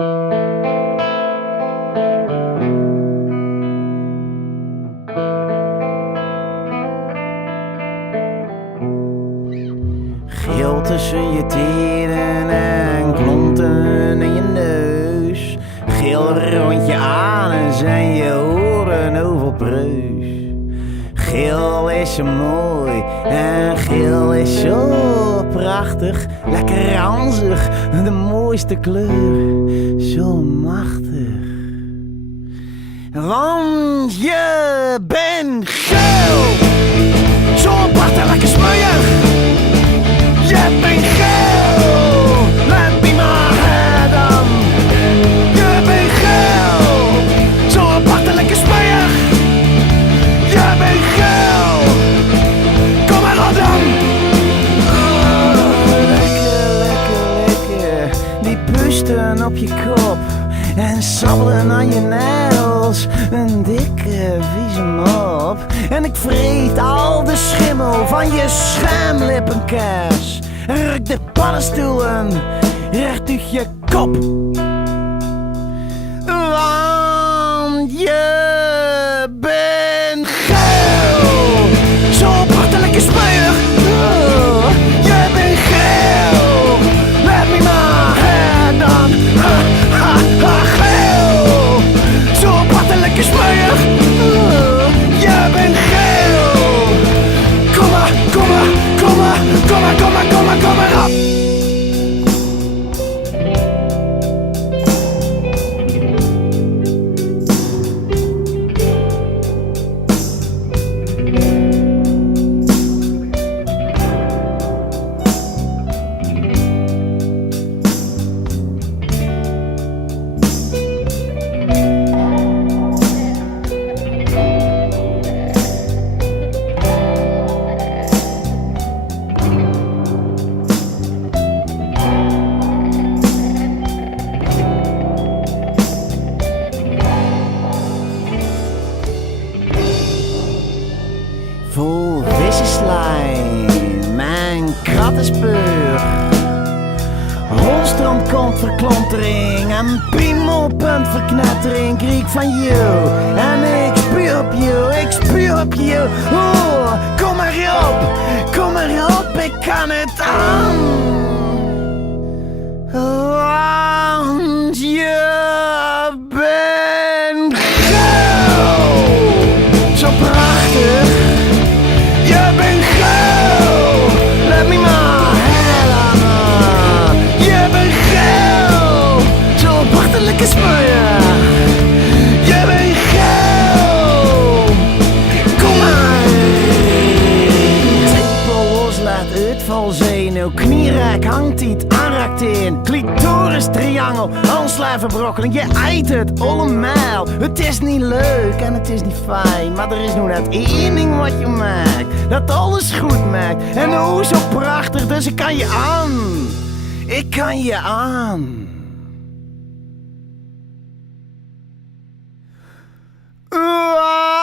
Geel tussen je tenen en klonten in je neus. Geel rond je aan en zijn je oren overpreus. Geel is zo mooi en geel is zo prachtig. Lekker ranzig, de mooiste kleur, zo machtig. Want je bent geel, zo apart en lekker smeuig. Je bent geel, let me maar head on. Je bent geel, zo apart en lekker smeuig. Je bent geel, kom maar op dan. Lekker, lekker, lekker. Die puisten op je kop en sabbelen aan je nails. Een dikke vieze mop. En ik vreet al de schimmel van je schuimlippenkers. En ruk de paddenstoelen recht uit je kop. Want je bent geel, zo apart en lekker smeuig. Je bent geel, let me maar head on. Geel, zo apart en lekker smeuig. Je bent geel, kom maar, kom maar, kom maar, kom maar, kom maar, kom maar, kom maar op. Vol vissenslijm, mijn krattensburg. Holstrand komt verklontering en piemelpunt verknettering. Kriek van jou en ik spuur op jou, ik spuur op jou. Oh, kom maar op, ik kan het aan. Want je bent geel, zo prachtig. Je bent geel, let me maar helemaal. Je bent geel, zo apart en lekker smeuig. Je bent geel, kom maar. Tepel loslaat uitval zenuw, knierijk hangt iets, aanraakt in. Clitoris triangel, aansluiverbrokkeling, je eit het allemaal. Het is niet leuk en het is niet fijn, maar er is nu net één ding wat je maakt, dat alles goed maakt. En oh zo prachtig, dus ik kan je aan. Ik kan je aan. Wow.